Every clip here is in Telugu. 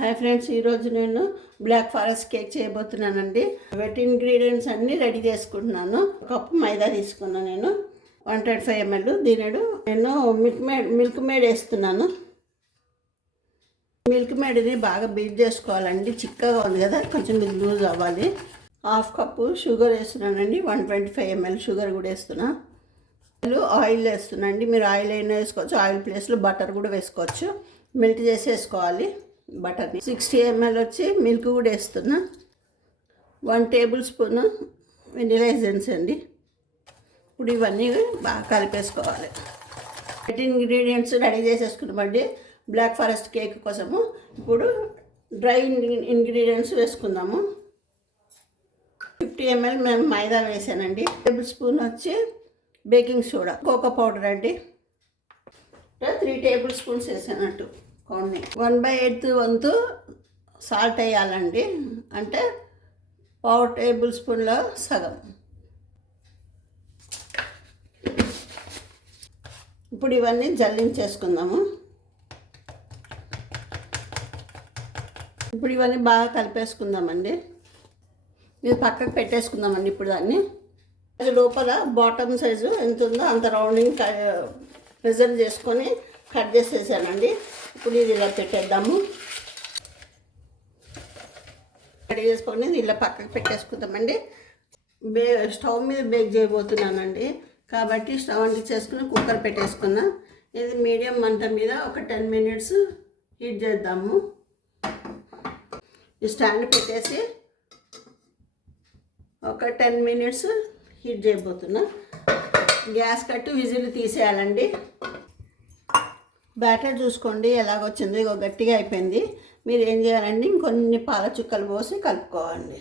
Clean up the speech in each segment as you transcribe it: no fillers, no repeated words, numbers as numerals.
హాయ్ ఫ్రెండ్స్, ఈరోజు నేను బ్లాక్ ఫారెస్ట్ కేక్ చేయబోతున్నానండి. వెట్ ఇంగ్రీడియంట్స్ అన్నీ రెడీ చేసుకుంటున్నాను. ఒక కప్పు మైదా తీసుకున్నాను నేను, 125 ml. దీనిడు నేను మిల్క్ మేడ్ వేస్తున్నాను. మిల్క్ మేడ్ని బాగా బీట్ చేసుకోవాలండి. చిక్కగా ఉంది కదా, కొంచెం లూజ్ అవ్వాలి. హాఫ్ కప్పు షుగర్ వేస్తున్నానండి, 125 ml షుగర్ కూడా వేస్తున్నా. ఆయిల్ వేస్తున్నాండి. మీరు ఆయిల్ అయినా వేసుకోవచ్చు, ఆయిల్ ప్లేస్లో బటర్ కూడా వేసుకోవచ్చు. మెల్ట్ చేసి వేసుకోవాలి బటర్ని. 60 ml వచ్చి మిల్క్ కూడా వేస్తున్నా. 1 టేబుల్ స్పూన్ వెనిలా ఎసెన్స్ అండి. ఇప్పుడు ఇవన్నీ బాగా కలిపేసుకోవాలి. ఇంగ్రీడియంట్స్ రెడీ చేసేసుకున్నామండి బ్లాక్ ఫారెస్ట్ కేక్ కోసము. ఇప్పుడు డ్రై ఇంగ్రీడియంట్స్ వేసుకుందాము. 50 ml మేము మైదా వేసానండి. టేబుల్ స్పూన్ వచ్చి బేకింగ్ సోడా, కోకో పౌడర్ అండి. 3 టేబుల్ స్పూన్స్ వేసానట్టు. 1/8 వంతు సాల్ట్ వేయాలండి, అంటే 1/4 టేబుల్ స్పూన్ల సగం. ఇప్పుడు ఇవన్నీ జల్లించేసుకుందాము. ఇప్పుడు ఇవన్నీ బాగా కలిపేసుకుందామండి. ఇది పక్కకు పెట్టేసుకుందామండి. ఇప్పుడు దాన్ని లోపల బాటమ్ సైజు ఎంత ఉందో అంత రౌండింగ్ మెజర్ చేసుకొని కట్ చేసేసానండి. ఇప్పుడు ఇది ఇలా పెట్టేద్దాము. రెడీ చేసుకొని ఇలా పక్కకు పెట్టేసుకుందామండి. స్టవ్ మీద బేక్ చేయబోతున్నానండి, కాబట్టి స్టవ్ అంటించేసుకుని కుక్కర్ పెట్టేసుకున్నా. ఇది మీడియం మంట మీద ఒక 10 minutes హీట్ చేద్దాము. ఈ స్టాండ్ పెట్టేసి ఒక 10 minutes హీట్ చేయబోతున్నా. గ్యాస్ కట్టు విజిల్ తీసేయాలండి. బ్యాటర్ చూసుకోండి ఎలాగొచ్చింది. ఇగో గట్టిగా అయిపోయింది. మీరు ఏం చేయాలండి, ఇంకొన్ని పాల చుక్కలు పోసి కలుపుకోవాలి.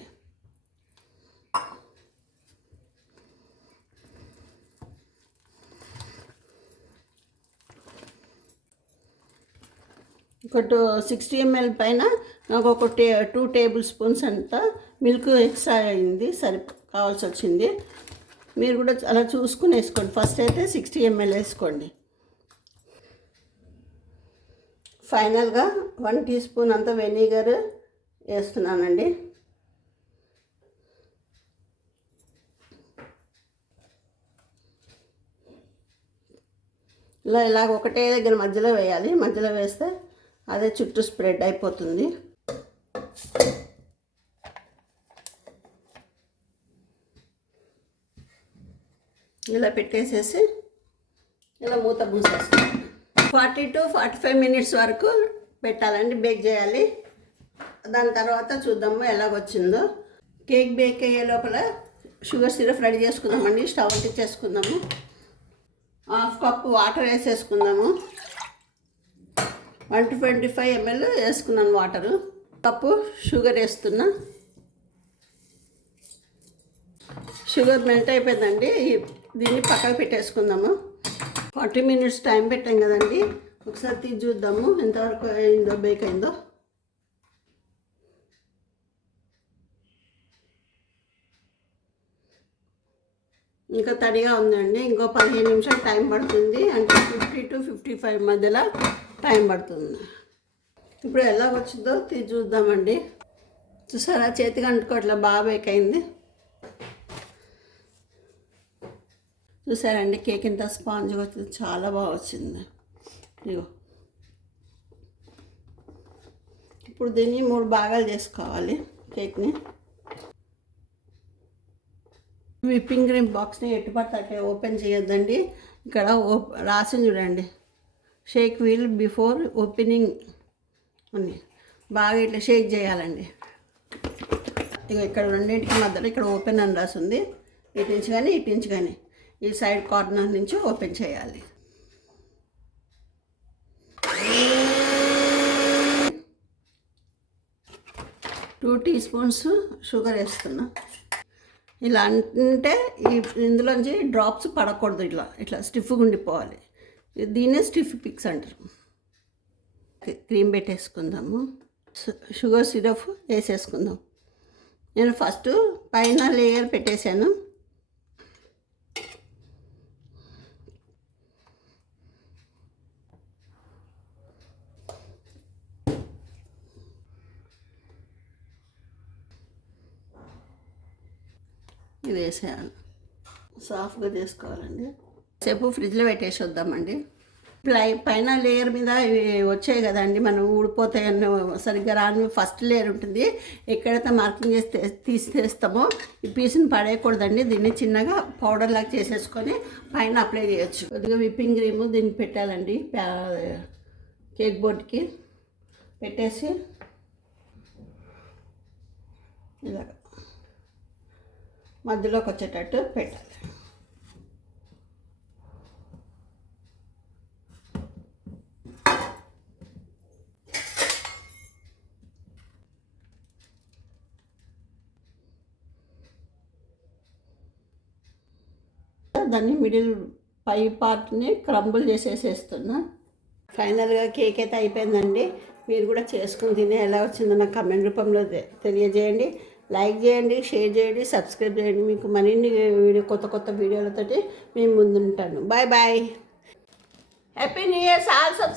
ఒక 60 ml పైన నాకు ఒక 2 టేబుల్ స్పూన్స్ అంత మిల్క్ ఎక్స్ట్రా అయింది, కావాల్సి వచ్చింది. మీరు కూడా అలా చూసుకుని వేసుకోండి. ఫస్ట్ అయితే 60 ml వేసుకోండి. ఫైనల్గా 1 టీ స్పూన్ అంత వెనిగర్ వేస్తున్నానండి. ఇలాగ ఒకటే దగ్గర మధ్యలో వేయాలి. మధ్యలో వేస్తే అదే చుట్టూ స్ప్రెడ్ అయిపోతుంది. ఇలా పెట్టేసేసి ఇలా మూత మూసేసుకోవాలి. 40 to 45 minutes వరకు పెట్టాలండి, బేక్ చేయాలి. దాని తర్వాత చూద్దాము ఎలాగొచ్చిందో. కేక్ బేక్ అయ్యే లోపల షుగర్ సిరప్ రెడీ చేసుకుందామండి. స్టవ్ అంటించేసుకుందాము. హాఫ్ కప్ వాటర్ వేసేసుకుందాము. 125 ml వేసుకున్నాను వాటరు. కప్పు షుగర్ వేస్తున్నా. షుగర్ మెల్ట్ అయిపోయిందండి. దీన్ని పక్కకు పెట్టేసుకుందాము. 40 minutes టైం పెట్టాం కదండి, ఒకసారి తీసి చూద్దాము ఎంతవరకు అయిందో, బేక్ అయిందో. ఇంకా తడిగా ఉందండి. ఇంకో 15 నిమిషాలు టైం పడుతుంది, అంటే 50 to 55 మధ్యలో టైం పడుతుంది. ఇప్పుడు ఎలా వచ్చిందో తీసి చూద్దామండి. చూసారా, చేతికి అంటుకోవట్లా, బాగా బేక్ అయింది. చూసారండి కేక్ ఇంత స్పాంజ్గా వచ్చింది, చాలా బాగా వచ్చింది. ఇగో ఇప్పుడు దీన్ని 3 భాగాలు చేసుకోవాలి కేక్ని. విప్పింగ్ క్రీమ్ బాక్స్ని ఎటు పడితే అట్టే ఓపెన్ చేయొద్దండి. ఇక్కడ రాసింది చూడండి, షేక్ వీల్ బిఫోర్ ఓపెనింగ్ అని. బాగా ఇట్లా షేక్ చేయాలండి. ఇక ఇక్కడ రెండింటికి మధ్యలో ఇక్కడ ఓపెన్ అని రాసింది. ఇటు నుంచి కానీ ఇటు నుంచి కానీ ఈ సైడ్ కార్నర్ నుంచి ఓపెన్ చేయాలి. టూ టీ స్పూన్స్ షుగర్ వేస్తున్నా. ఇలా అంటే ఇందులోంచి డ్రాప్స్ పడకూడదు, ఇట్లా ఇట్లా స్టిఫ్గా ఉండిపోవాలి. దీన్నే స్టిఫ్ పిక్స్ అంటారు. క్రీమ్ పెట్టేసుకుందాము. షుగర్ సిరప్ వేసేసుకుందాం. నేను ఫస్ట్ పైన లేయర్ పెట్టేశాను. ఇది వేసేయాలి. సాఫ్ట్గా చేసుకోవాలండి. సేపు ఫ్రిడ్జ్లో పెట్టేసి వద్దామండి. పైన లేయర్ మీద ఇవి వచ్చాయి కదండి, మనం ఊడిపోతాయన్న సరిగ్గా రాని ఫస్ట్ లేయర్ ఉంటుంది. ఎక్కడైతే మార్కింగ్ చేసి తీసేస్తామో ఈ పీస్ని పడేయకూడదండి. దీన్ని చిన్నగా పౌడర్ లాగా చేసేసుకొని పైన అప్లై చేయొచ్చు. కొద్దిగా విప్పింగ్ క్రీము దీన్ని పెట్టాలండి. కేక్ బోర్డ్కి పెట్టేసి ఇలాగ మధ్యలోకి వచ్చేటట్టు పెట్టాలి. దాన్ని మిడిల్ పై పార్ట్ని క్రంబుల్ చేసేసేస్తున్నా. ఫైనల్గా కేక్ అయితే అయిపోయిందండి. మీరు కూడా చేసుకుని తినే ఎలా వచ్చిందో నాకు కమెంట్ రూపంలో తెలియజేయండి. లైక్ చేయండి, షేర్ చేయండి, సబ్స్క్రైబ్ చేయండి. మీకు మరిన్ని కొత్త వీడియోలతోటి మేము ముందుంటాను. Bye bye. Happy new years also.